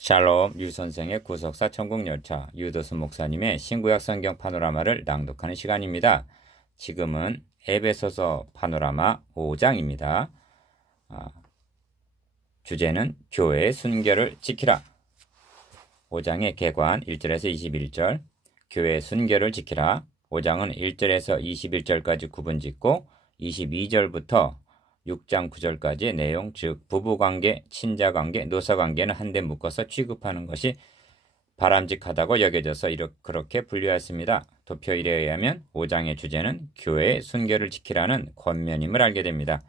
샬롬 유선생의 구속사 천국열차 유도수 목사님의 신구약 성경 파노라마를 낭독하는 시간입니다. 지금은 에베소서 파노라마 5장입니다. 주제는 교회의 순결을 지키라. 5장의 개관 1절에서 21절, 교회의 순결을 지키라. 5장은 1절에서 21절까지 구분짓고 22절부터 6장 9절까지의 내용, 즉 부부관계, 친자관계, 노사관계는 한데 묶어서 취급하는 것이 바람직하다고 여겨져서 그렇게 분류했습니다. 도표 1에 의하면 5장의 주제는 교회의 순결을 지키라는 권면임을 알게 됩니다.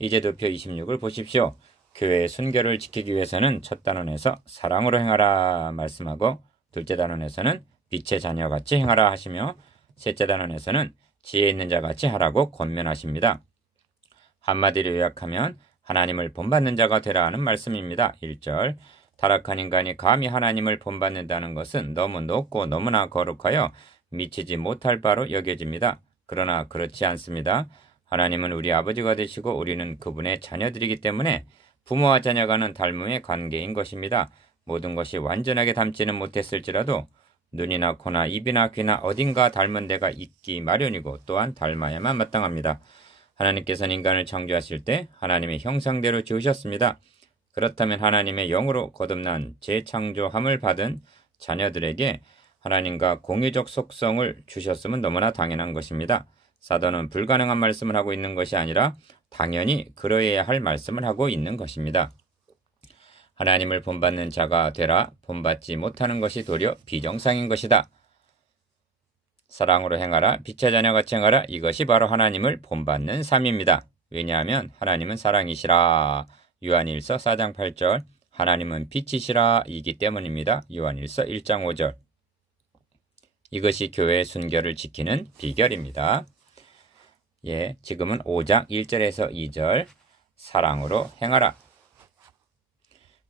이제 도표 26을 보십시오. 교회의 순결을 지키기 위해서는 첫 단원에서 사랑으로 행하라 말씀하고, 둘째 단원에서는 빛의 자녀같이 행하라 하시며, 셋째 단원에서는 지혜 있는 자같이 하라고 권면하십니다. 한마디로 요약하면 하나님을 본받는 자가 되라 하는 말씀입니다. 1절, 타락한 인간이 감히 하나님을 본받는다는 것은 너무 높고 너무나 거룩하여 미치지 못할 바로 여겨집니다. 그러나 그렇지 않습니다. 하나님은 우리 아버지가 되시고 우리는 그분의 자녀들이기 때문에 부모와 자녀가는 닮음의 관계인 것입니다. 모든 것이 완전하게 닮지는 못했을지라도 눈이나 코나 입이나 귀나 어딘가 닮은 데가 있기 마련이고 또한 닮아야만 마땅합니다. 하나님께서는 인간을 창조하실 때 하나님의 형상대로 지으셨습니다. 그렇다면 하나님의 영으로 거듭난 재창조함을 받은 자녀들에게 하나님과 공유적 속성을 주셨음은 너무나 당연한 것입니다. 사도는 불가능한 말씀을 하고 있는 것이 아니라 당연히 그러해야 할 말씀을 하고 있는 것입니다. 하나님을 본받는 자가 되라. 본받지 못하는 것이 도리어 비정상인 것이다. 사랑으로 행하라. 빛의 자녀같이 행하라. 이것이 바로 하나님을 본받는 삶입니다. 왜냐하면 하나님은 사랑이시라. 요한일서 4장 8절, 하나님은 빛이시라 이기 때문입니다. 요한일서 1장 5절. 이것이 교회의 순결을 지키는 비결입니다. 지금은 5장 1절에서 2절, 사랑으로 행하라.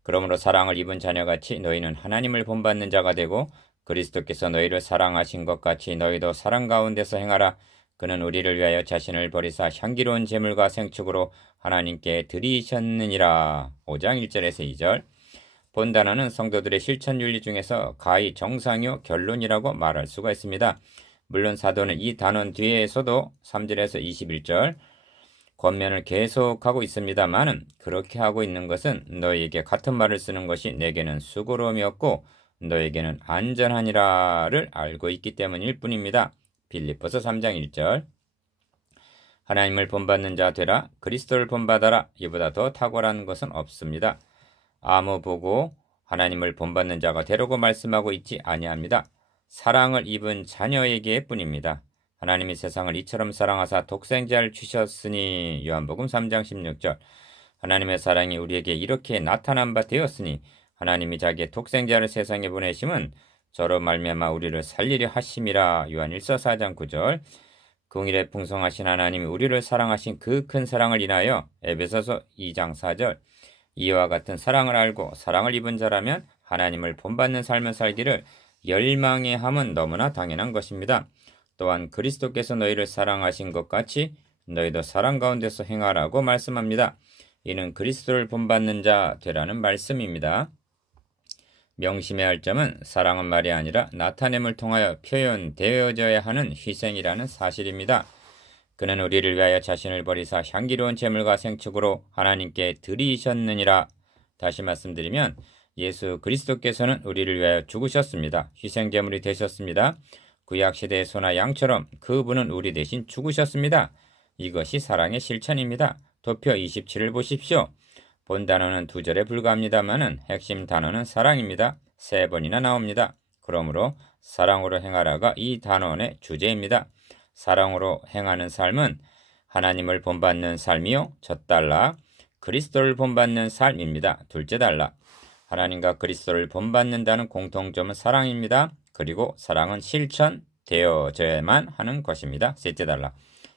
그러므로 사랑을 입은 자녀같이 너희는 하나님을 본받는 자가 되고 그리스도께서 너희를 사랑하신 것 같이 너희도 사랑 가운데서 행하라. 그는 우리를 위하여 자신을 버리사 향기로운 제물과 생축으로 하나님께 드리셨느니라. 5장 1절에서 2절. 본 단어는 성도들의 실천 윤리 중에서 가히 정상요 결론이라고 말할 수가 있습니다. 물론 사도는 이 단원 뒤에서도 3절에서 21절 권면을 계속하고 있습니다만은 그렇게 하고 있는 것은 너희에게 같은 말을 쓰는 것이 내게는 수고로움이었고 너에게는 안전하니라를 알고 있기 때문일 뿐입니다. 빌립보서 3장 1절. 하나님을 본받는 자 되라. 그리스도를 본받아라. 이보다 더 탁월한 것은 없습니다. 아무 보고 하나님을 본받는 자가 되라고 말씀하고 있지 아니합니다. 사랑을 입은 자녀에게 뿐입니다. 하나님이 세상을 이처럼 사랑하사 독생자를 주셨으니 요한복음 3장 16절. 하나님의 사랑이 우리에게 이렇게 나타난 바 되었으니 하나님이 자기의 독생자를 세상에 보내심은 저로 말미암아 우리를 살리려 하심이라. 요한일서 4장 9절. 긍휼에 풍성하신 하나님이 우리를 사랑하신 그 큰 사랑을 인하여 에베소서 2장 4절. 이와 같은 사랑을 알고 사랑을 입은 자라면 하나님을 본받는 삶을 살기를 열망해 함은 너무나 당연한 것입니다. 또한 그리스도께서 너희를 사랑하신 것 같이 너희도 사랑 가운데서 행하라고 말씀합니다. 이는 그리스도를 본받는 자 되라는 말씀입니다. 명심해야 할 점은 사랑은 말이 아니라 나타냄을 통하여 표현되어져야 하는 희생이라는 사실입니다. 그는 우리를 위하여 자신을 버리사 향기로운 제물과 생축으로 하나님께 드리셨느니라. 다시 말씀드리면 예수 그리스도께서는 우리를 위하여 죽으셨습니다. 희생제물이 되셨습니다. 구약시대의 소나 양처럼 그분은 우리 대신 죽으셨습니다. 이것이 사랑의 실천입니다. 도표 27을 보십시오. 본 단어는 2절에 불과합니다만은 핵심 단어는 사랑입니다. 3번이나 나옵니다. 그러므로 사랑으로 행하라가 이 단원의 주제입니다. 사랑으로 행하는 삶은 하나님을 본받는 삶이요. 첫 달라. 그리스도를 본받는 삶입니다. 둘째 달라. 하나님과 그리스도를 본받는다는 공통점은 사랑입니다. 그리고 사랑은 실천되어져야만 하는 것입니다. 셋째 달라.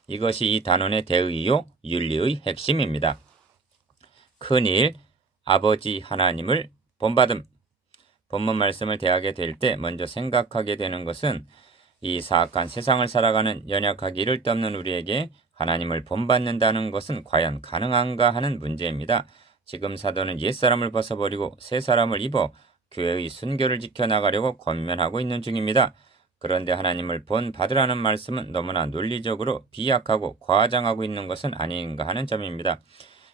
이것이 이 단원의 대의요. 윤리의 핵심입니다. 큰일, 아버지 하나님을 본받음. 본문 말씀을 대하게 될 때 먼저 생각하게 되는 것은 이 사악한 세상을 살아가는 연약하기 이를 데 없는 우리에게 하나님을 본받는다는 것은 과연 가능한가 하는 문제입니다. 지금 사도는 옛사람을 벗어버리고 새 사람을 입어 교회의 순교를 지켜나가려고 권면하고 있는 중입니다. 그런데 하나님을 본받으라는 말씀은 너무나 논리적으로 비약하고 과장하고 있는 것은 아닌가 하는 점입니다.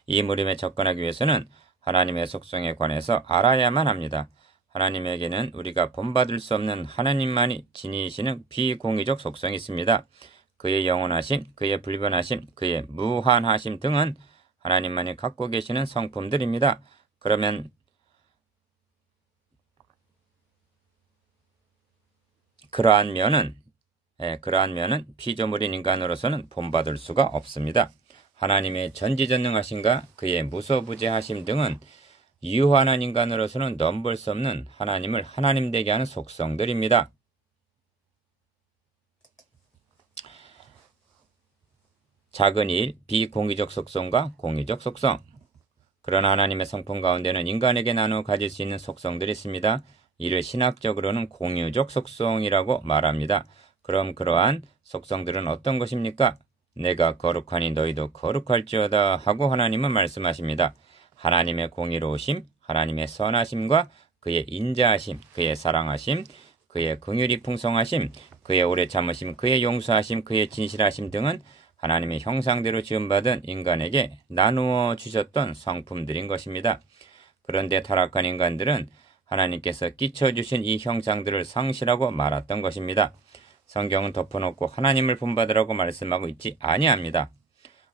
이 무림에 접근하기 위해서는 하나님의 속성에 관해서 알아야만 합니다. 하나님에게는 우리가 본받을 수 없는 하나님만이 지니시는 비공의적 속성이 있습니다. 그의 영원하심, 그의 불변하심, 그의 무한하심 등은 하나님만이 갖고 계시는 성품들입니다. 그러면 그러한 면은 피조물인 인간으로서는 본받을 수가 없습니다. 하나님의 전지전능하심과 그의 무소부재하심 등은 유한한 인간으로서는 넘볼 수 없는 하나님을 하나님 되게 하는 속성들입니다. 작은 일, 비공의적 속성과 공의적 속성. 그런 하나님의 성품 가운데는 인간에게 나누어 가질 수 있는 속성들이 있습니다. 이를 신학적으로는 공유적 속성이라고 말합니다. 그럼 그러한 속성들은 어떤 것입니까? 내가 거룩하니 너희도 거룩할지어다 하고 하나님은 말씀하십니다. 하나님의 공의로우심, 하나님의 선하심과 그의 인자하심, 그의 사랑하심, 그의 긍휼이 풍성하심, 그의 오래 참으심, 그의 용서하심, 그의 진실하심 등은 하나님의 형상대로 지음받은 인간에게 나누어 주셨던 성품들인 것입니다. 그런데 타락한 인간들은 하나님께서 끼쳐주신 이 형상들을 상실하고 말았던 것입니다. 성경은 덮어놓고 하나님을 본받으라고 말씀하고 있지 아니합니다.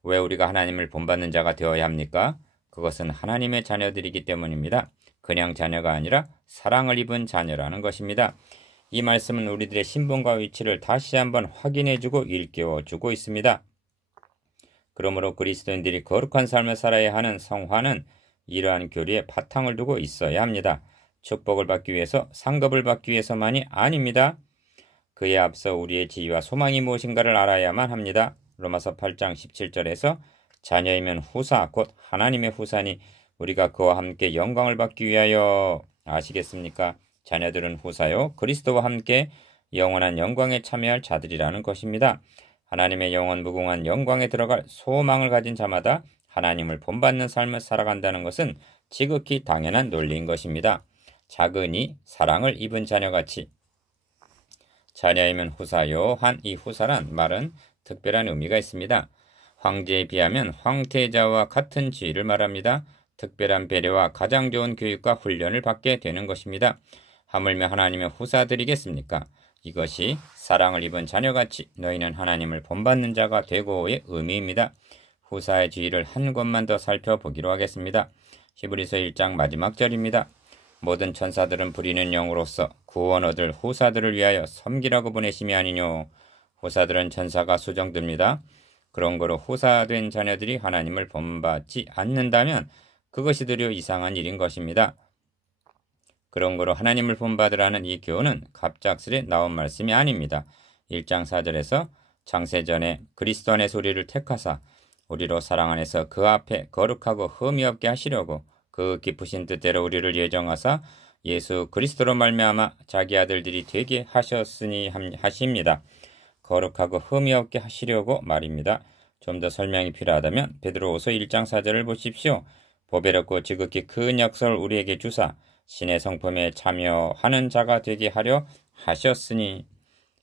왜 우리가 하나님을 본받는 자가 되어야 합니까? 그것은 하나님의 자녀들이기 때문입니다. 그냥 자녀가 아니라 사랑을 입은 자녀라는 것입니다. 이 말씀은 우리들의 신분과 위치를 다시 한번 확인해주고 일깨워주고 있습니다. 그러므로 그리스도인들이 거룩한 삶을 살아야 하는 성화는 이러한 교리에 바탕을 두고 있어야 합니다. 축복을 받기 위해서, 상급을 받기 위해서만이 아닙니다. 그에 앞서 우리의 지위와 소망이 무엇인가를 알아야만 합니다. 로마서 8장 17절에서 자녀이면 후사 곧 하나님의 후사니 우리가 그와 함께 영광을 받기 위하여 아시겠습니까? 자녀들은 후사요 그리스도와 함께 영원한 영광에 참여할 자들이라는 것입니다. 하나님의 영원 무궁한 영광에 들어갈 소망을 가진 자마다 하나님을 본받는 삶을 살아간다는 것은 지극히 당연한 논리인 것입니다. 작으니 사랑을 입은 자녀같이. 자녀이면 후사요 한 이 후사란 말은 특별한 의미가 있습니다. 황제에 비하면 황태자와 같은 지위를 말합니다. 특별한 배려와 가장 좋은 교육과 훈련을 받게 되는 것입니다. 하물며 하나님의 후사들이겠습니까? 이것이 사랑을 입은 자녀같이 너희는 하나님을 본받는 자가 되고의 의미입니다. 후사의 지위를 한 것만 더 살펴보기로 하겠습니다. 히브리서 1장 마지막 절입니다. 모든 천사들은 부리는 영으로서 구원 얻을 후사들을 위하여 섬기라고 보내심이 아니뇨. 후사들은 천사가 수정됩니다. 그런 거로 후사된 자녀들이 하나님을 본받지 않는다면 그것이 도리어 이상한 일인 것입니다. 그런 거로 하나님을 본받으라는 이 교훈은 갑작스레 나온 말씀이 아닙니다. 1장 4절에서 창세전에 그리스도 안의 소리를 택하사 우리로 사랑 안에서 그 앞에 거룩하고 흠이 없게 하시려고 그 기쁘신 뜻대로 우리를 예정하사 예수 그리스도로 말미암아 자기 아들들이 되게 하셨으니 하십니다. 거룩하고 흠이 없게 하시려고 말입니다. 좀 더 설명이 필요하다면 베드로후서 1장 4절을 보십시오. 보배롭고 지극히 큰 역사를 우리에게 주사 신의 성품에 참여하는 자가 되게 하려 하셨으니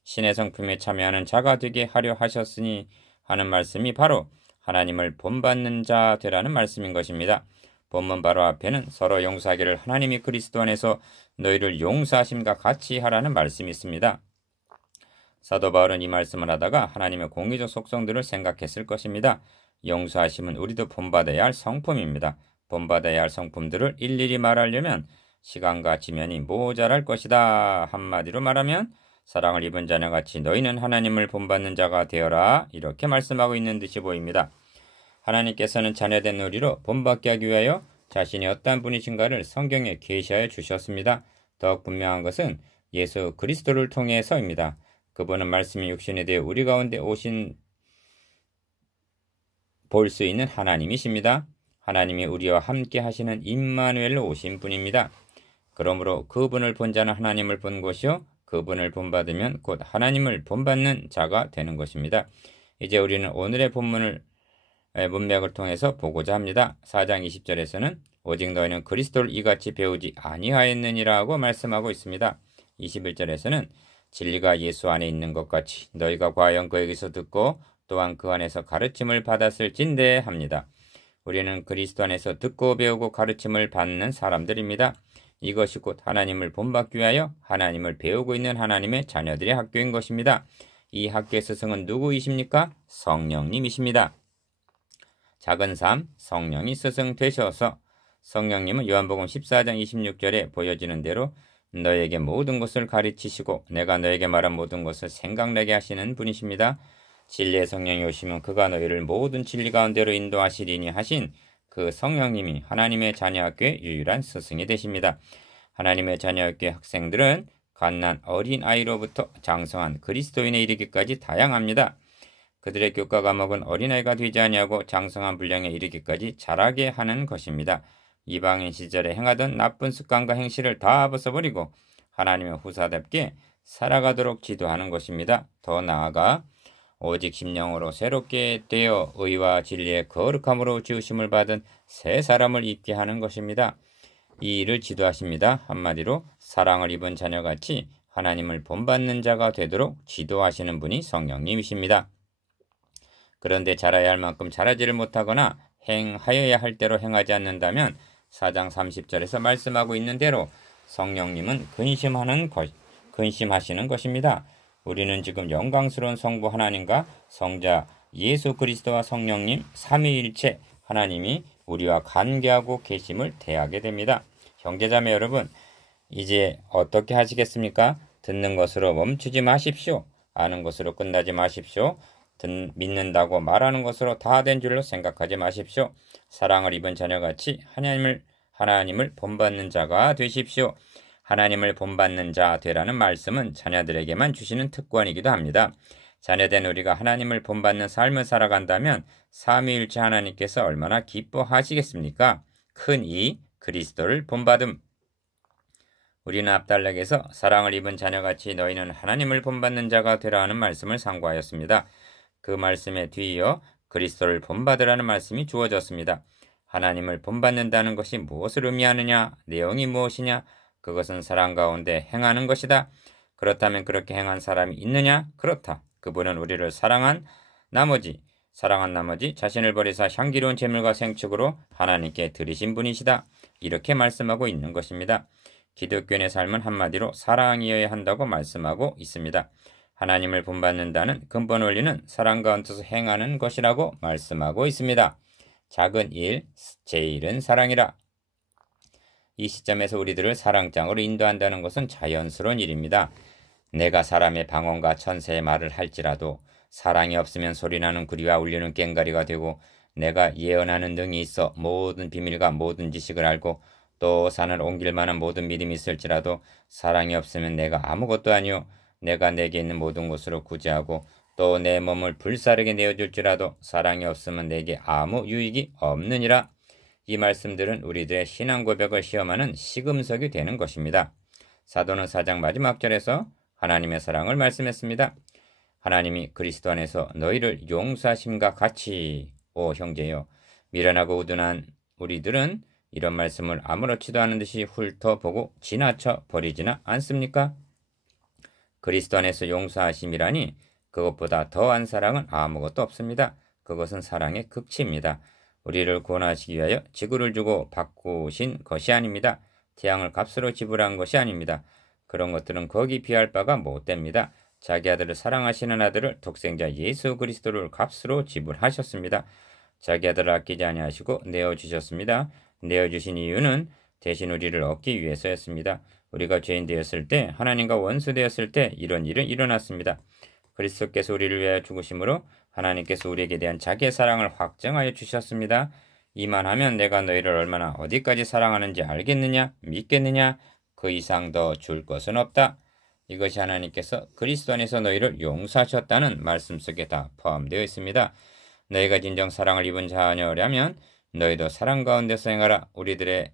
신의 성품에 참여하는 자가 되게 하려 하셨으니 하는 말씀이 바로 하나님을 본받는 자 되라는 말씀인 것입니다. 본문 바로 앞에는 서로 용서하기를 하나님이 그리스도 안에서 너희를 용서하심과 같이 하라는 말씀이 있습니다. 사도 바울은 이 말씀을 하다가 하나님의 공의적 속성들을 생각했을 것입니다. 용서하심은 우리도 본받아야 할 성품입니다. 본받아야 할 성품들을 일일이 말하려면 시간과 지면이 모자랄 것이다. 한마디로 말하면 사랑을 입은 자녀같이 너희는 하나님을 본받는 자가 되어라. 이렇게 말씀하고 있는 듯이 보입니다. 하나님께서는 자녀된 우리로 본받게 하기 위하여 자신이 어떠한 분이신가를 성경에 계시하여 주셨습니다. 더욱 분명한 것은 예수 그리스도를 통해서입니다. 그분은 말씀이 육신이 되어 우리 가운데 오신 볼 수 있는 하나님이십니다. 하나님이 우리와 함께 하시는 임마누엘로 오신 분입니다. 그러므로 그분을 본 자는 하나님을 본 것이요 그분을 본받으면 곧 하나님을 본받는 자가 되는 것입니다. 이제 우리는 오늘의 본문을 문맥을 통해서 보고자 합니다. 4장 20절에서는 오직 너희는 그리스도를 이같이 배우지 아니하였느니라고 말씀하고 있습니다. 21절에서는 진리가 예수 안에 있는 것 같이 너희가 과연 그에게서 듣고 또한 그 안에서 가르침을 받았을진대 합니다. 우리는 그리스도 안에서 듣고 배우고 가르침을 받는 사람들입니다. 이것이 곧 하나님을 본받기 위하여 하나님을 배우고 있는 하나님의 자녀들의 학교인 것입니다. 이 학교의 스승은 누구이십니까? 성령님이십니다. 작은 삶, 성령이 스승 되셔서 성령님은 요한복음 14장 26절에 보여지는 대로 너에게 모든 것을 가르치시고 내가 너에게 말한 모든 것을 생각나게 하시는 분이십니다. 진리의 성령이 오시면 그가 너희를 모든 진리 가운데로 인도하시리니 하신 그 성령님이 하나님의 자녀학교의 유일한 스승이 되십니다. 하나님의 자녀학교의 학생들은 갓난 어린 아이로부터 장성한 그리스도인에 이르기까지 다양합니다. 그들의 교과 과목은 어린아이가 되지 아니하고 장성한 분량에 이르기까지 자라게 하는 것입니다. 이방인 시절에 행하던 나쁜 습관과 행실을 다 벗어버리고 하나님의 후사답게 살아가도록 지도하는 것입니다. 더 나아가 오직 심령으로 새롭게 되어 의와 진리의 거룩함으로 지으심을 받은 새 사람을 입게 하는 것입니다. 이 일을 지도하십니다. 한마디로 사랑을 입은 자녀같이 하나님을 본받는 자가 되도록 지도하시는 분이 성령님이십니다. 그런데 자라야 할 만큼 자라지를 못하거나 행하여야 할 대로 행하지 않는다면 4장 30절에서 말씀하고 있는 대로 성령님은 근심하시는 것입니다. 우리는 지금 영광스러운 성부 하나님과 성자 예수 그리스도와 성령님 삼위일체 하나님이 우리와 관계하고 계심을 대하게 됩니다. 형제자매 여러분, 이제 어떻게 하시겠습니까? 듣는 것으로 멈추지 마십시오. 아는 것으로 끝나지 마십시오. 믿는다고 말하는 것으로 다 된 줄로 생각하지 마십시오. 사랑을 입은 자녀같이 하나님을 본받는 자가 되십시오. 하나님을 본받는 자 되라는 말씀은 자녀들에게만 주시는 특권이기도 합니다. 자녀된 우리가 하나님을 본받는 삶을 살아간다면 삼위일체 하나님께서 얼마나 기뻐하시겠습니까? 큰 이 그리스도를 본받음. 우리는 앞달락에서 사랑을 입은 자녀같이 너희는 하나님을 본받는 자가 되라 하는 말씀을 상고하였습니다. 그 말씀에 뒤이어 그리스도를 본받으라는 말씀이 주어졌습니다. 하나님을 본받는다는 것이 무엇을 의미하느냐? 내용이 무엇이냐? 그것은 사랑 가운데 행하는 것이다. 그렇다면 그렇게 행한 사람이 있느냐? 그렇다. 그분은 우리를 사랑한 나머지 자신을 버리사 향기로운 제물과 생축으로 하나님께 드리신 분이시다. 이렇게 말씀하고 있는 것입니다. 기독교인의 삶은 한마디로 사랑이어야 한다고 말씀하고 있습니다. 하나님을 본받는다는 근본 원리는 사랑 가운데서 행하는 것이라고 말씀하고 있습니다. 작은 일, 제일은 사랑이라. 이 시점에서 우리들을 사랑장으로 인도한다는 것은 자연스러운 일입니다. 내가 사람의 방언과 천세의 말을 할지라도 사랑이 없으면 소리나는 구리와 울리는 꽹과리가 되고 내가 예언하는 능이 있어 모든 비밀과 모든 지식을 알고 또 산을 옮길 만한 모든 믿음이 있을지라도 사랑이 없으면 내가 아무것도 아니요 내가 내게 있는 모든 것으로 구제하고 또 내 몸을 불사르게 내어줄지라도 사랑이 없으면 내게 아무 유익이 없느니라. 이 말씀들은 우리들의 신앙 고백을 시험하는 시금석이 되는 것입니다. 사도는 4장 마지막 절에서 하나님의 사랑을 말씀했습니다. 하나님이 그리스도 안에서 너희를 용서하심과 같이 오 형제여. 미련하고 우둔한 우리들은 이런 말씀을 아무렇지도 않은 듯이 훑어보고 지나쳐 버리지는 않습니까? 그리스도 안에서 용서하심이라니 그것보다 더한 사랑은 아무것도 없습니다. 그것은 사랑의 극치입니다. 우리를 구원하시기 위하여 지구를 주고 바꾸신 것이 아닙니다. 태양을 값으로 지불한 것이 아닙니다. 그런 것들은 거기 비할 바가 못됩니다. 자기 아들을 사랑하시는 아들을 독생자 예수 그리스도를 값으로 지불하셨습니다. 자기 아들을 아끼지 아니하시고 내어주셨습니다. 내어주신 이유는 대신 우리를 얻기 위해서였습니다. 우리가 죄인 되었을 때 하나님과 원수 되었을 때 이런 일은 일어났습니다. 그리스도께서 우리를 위하여 죽으심으로 하나님께서 우리에게 대한 자기의 사랑을 확정하여 주셨습니다. 이만하면 내가 너희를 얼마나 어디까지 사랑하는지 알겠느냐? 믿겠느냐? 그 이상 더 줄 것은 없다. 이것이 하나님께서 그리스도 안에서 너희를 용서하셨다는 말씀 속에 다 포함되어 있습니다. 너희가 진정 사랑을 입은 자녀라면 너희도 사랑 가운데서 행하라. 우리들의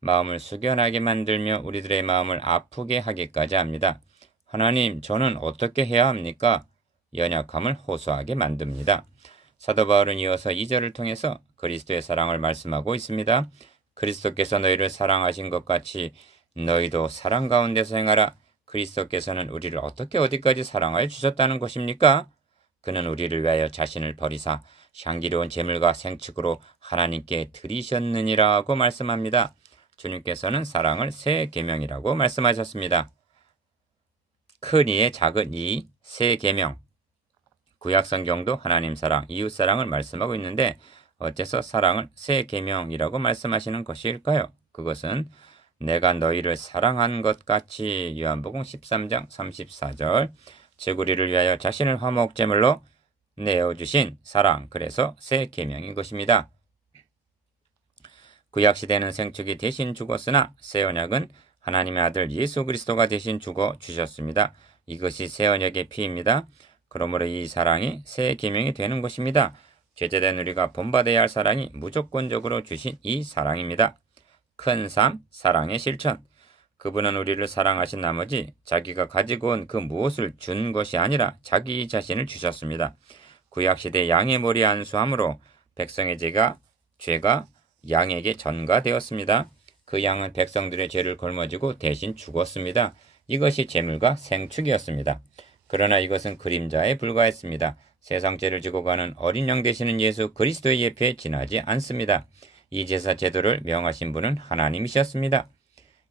마음을 숙연하게 만들며 우리들의 마음을 아프게 하기까지 합니다. 하나님, 저는 어떻게 해야 합니까? 연약함을 호소하게 만듭니다. 사도 바울은 이어서 2절을 통해서 그리스도의 사랑을 말씀하고 있습니다. 그리스도께서 너희를 사랑하신 것 같이 너희도 사랑 가운데서 행하라. 그리스도께서는 우리를 어떻게 어디까지 사랑하여 주셨다는 것입니까? 그는 우리를 위하여 자신을 버리사 향기로운 제물과 생축으로 하나님께 드리셨느니라고 말씀합니다. 주님께서는 사랑을 새 계명이라고 말씀하셨습니다. 큰 이의 작은 이, 새 계명. 구약 성경도 하나님 사랑, 이웃 사랑을 말씀하고 있는데 어째서 사랑을 새 계명이라고 말씀하시는 것일까요? 그것은 내가 너희를 사랑한 것 같이 요한복음 13장 34절 즉 우리를 위하여 자신을 화목제물로 내어주신 사랑, 그래서 새 계명인 것입니다. 구약시대는 생축이 대신 죽었으나 새 언약은 하나님의 아들 예수 그리스도가 대신 죽어 주셨습니다. 이것이 새 언약의 피입니다. 그러므로 이 사랑이 새 계명이 되는 것입니다. 죄자된 우리가 본받아야 할 사랑이 무조건적으로 주신 이 사랑입니다. 큰 삶, 사랑의 실천. 그분은 우리를 사랑하신 나머지 자기가 가지고 온 그 무엇을 준 것이 아니라 자기 자신을 주셨습니다. 구약시대 양의 머리 안수함으로 백성의 죄가 양에게 전가되었습니다. 그 양은 백성들의 죄를 걸머지고 대신 죽었습니다. 이것이 제물과 생축이었습니다. 그러나 이것은 그림자에 불과했습니다. 세상 죄를 지고 가는 어린 양 되시는 예수 그리스도의 예표에 지나지 않습니다. 이 제사 제도를 명하신 분은 하나님이셨습니다.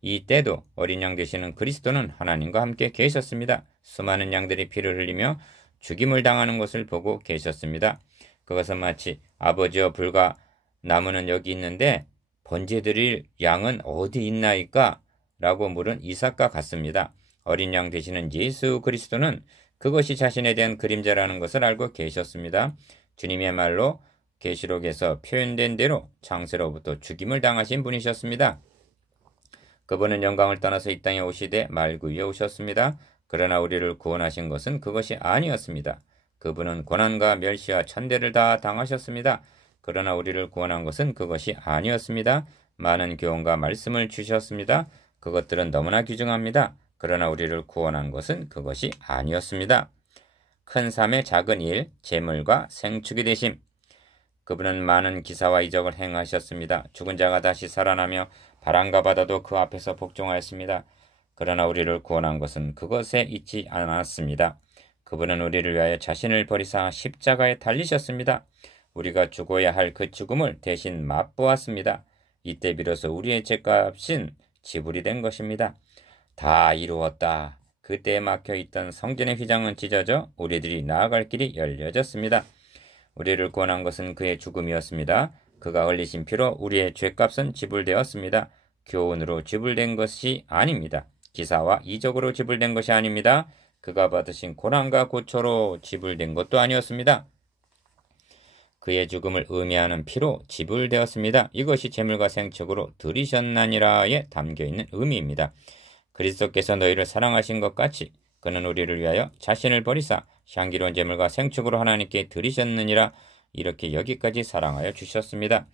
이때도 어린 양 되시는 그리스도는 하나님과 함께 계셨습니다. 수많은 양들이 피를 흘리며 죽임을 당하는 것을 보고 계셨습니다. 그것은 마치 아버지여 불과 나무는 여기 있는데 번제드릴 양은 어디 있나이까? 라고 물은 이삭과 같습니다. 어린 양 되시는 예수 그리스도는 그것이 자신에 대한 그림자라는 것을 알고 계셨습니다. 주님의 말로 계시록에서 표현된 대로 창세로부터 죽임을 당하신 분이셨습니다. 그분은 영광을 떠나서 이 땅에 오시되 말구 위에 오셨습니다. 그러나 우리를 구원하신 것은 그것이 아니었습니다. 그분은 고난과 멸시와 천대를 다 당하셨습니다. 그러나 우리를 구원한 것은 그것이 아니었습니다. 많은 교훈과 말씀을 주셨습니다. 그것들은 너무나 귀중합니다. 그러나 우리를 구원한 것은 그것이 아니었습니다. 큰 삶의 작은 일, 재물과 생축이 되심. 그분은 많은 기사와 이적을 행하셨습니다. 죽은 자가 다시 살아나며 바람과 바다도 그 앞에서 복종하였습니다. 그러나 우리를 구원한 것은 그것에 있지 않았습니다. 그분은 우리를 위하여 자신을 버리사 십자가에 달리셨습니다. 우리가 죽어야 할 그 죽음을 대신 맛보았습니다. 이때 비로소 우리의 죄값은 지불이 된 것입니다. 다 이루었다. 그때에 막혀있던 성전의 휘장은 찢어져 우리들이 나아갈 길이 열려졌습니다. 우리를 구원한 것은 그의 죽음이었습니다. 그가 흘리신 피로 우리의 죄값은 지불되었습니다. 교훈으로 지불된 것이 아닙니다. 기사와 이적으로 지불된 것이 아닙니다. 그가 받으신 고난과 고초로 지불된 것도 아니었습니다. 그의 죽음을 의미하는 피로 지불되었습니다. 이것이 제물과 생축으로 드리셨나니라에 담겨있는 의미입니다. 그리스도께서 너희를 사랑하신 것 같이 그는 우리를 위하여 자신을 버리사 향기로운 제물과 생축으로 하나님께 드리셨느니라. 이렇게 여기까지 사랑하여 주셨습니다.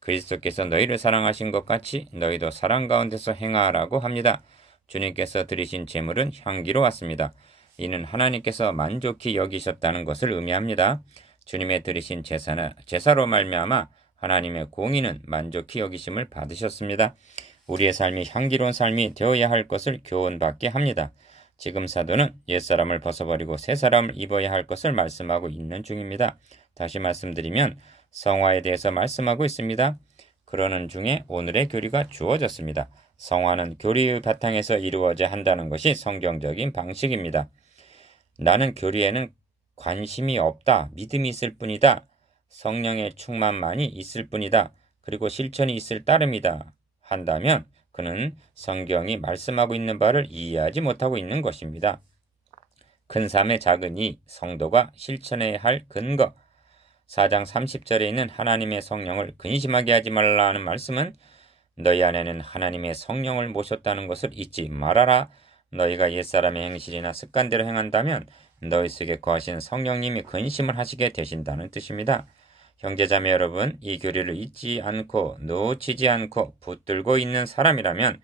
그리스도께서 너희를 사랑하신 것 같이 너희도 사랑 가운데서 행하라고 합니다. 주님께서 드리신 제물은 향기로웠습니다. 이는 하나님께서 만족히 여기셨다는 것을 의미합니다. 주님의 드리신 제사로 말미암아 하나님의 공의는 만족히 여기심을 받으셨습니다. 우리의 삶이 향기로운 삶이 되어야 할 것을 교훈받게 합니다. 지금 사도는 옛사람을 벗어버리고 새사람을 입어야 할 것을 말씀하고 있는 중입니다. 다시 말씀드리면 성화에 대해서 말씀하고 있습니다. 그러는 중에 오늘의 교리가 주어졌습니다. 성화는 교리의 바탕에서 이루어져야 한다는 것이 성경적인 방식입니다. 나는 교리에는 관심이 없다. 믿음이 있을 뿐이다. 성령의 충만만이 있을 뿐이다. 그리고 실천이 있을 따름이다. 한다면 그는 성경이 말씀하고 있는 바를 이해하지 못하고 있는 것입니다. 큰 삶의 작은 이 성도가 실천해야 할 근거. 4장 30절에 있는 하나님의 성령을 근심하게 하지 말라는 말씀은 너희 안에는 하나님의 성령을 모셨다는 것을 잊지 말아라. 너희가 옛사람의 행실이나 습관대로 행한다면 너희 속에 거하신 성령님이 근심을 하시게 되신다는 뜻입니다. 형제자매 여러분, 이 교리를 잊지 않고 놓치지 않고 붙들고 있는 사람이라면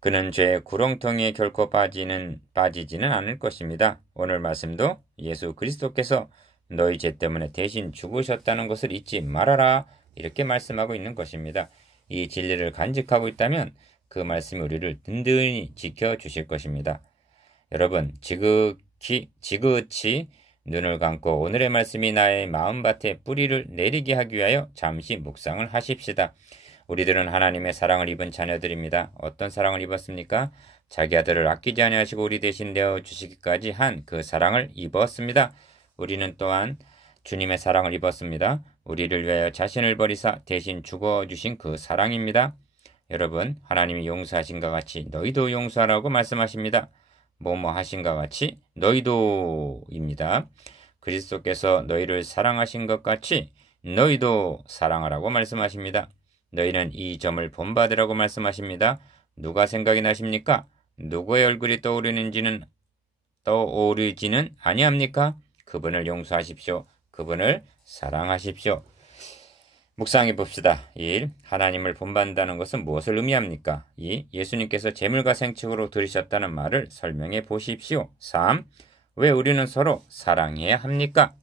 그는 죄의 구렁텅이에 결코 빠지지는 않을 것입니다. 오늘 말씀도 예수 그리스도께서 너희 죄 때문에 대신 죽으셨다는 것을 잊지 말아라. 이렇게 말씀하고 있는 것입니다. 이 진리를 간직하고 있다면 그 말씀이 우리를 든든히 지켜주실 것입니다. 여러분, 지그치 눈을 감고 오늘의 말씀이 나의 마음밭에 뿌리를 내리게 하기 위하여 잠시 묵상을 하십시다. 우리들은 하나님의 사랑을 입은 자녀들입니다. 어떤 사랑을 입었습니까? 자기 아들을 아끼지 아니하시고 우리 대신 내어 주시기까지 한 그 사랑을 입었습니다. 우리는 또한 주님의 사랑을 입었습니다. 우리를 위하여 자신을 버리사 대신 죽어주신 그 사랑입니다. 여러분, 하나님이 용서하신과 같이 너희도 용서하라고 말씀하십니다. 뭐뭐 하신과 같이 너희도입니다. 그리스도께서 너희를 사랑하신 것 같이 너희도 사랑하라고 말씀하십니다. 너희는 이 점을 본받으라고 말씀하십니다. 누가 생각이 나십니까? 누구의 얼굴이 떠오르지는 아니합니까? 그분을 용서하십시오. 그분을 사랑하십시오. 묵상해 봅시다. 1. 하나님을 본받는다는 것은 무엇을 의미합니까? 2. 예수님께서 재물과 생축으로 들으셨다는 말을 설명해 보십시오. 3. 왜 우리는 서로 사랑해야 합니까?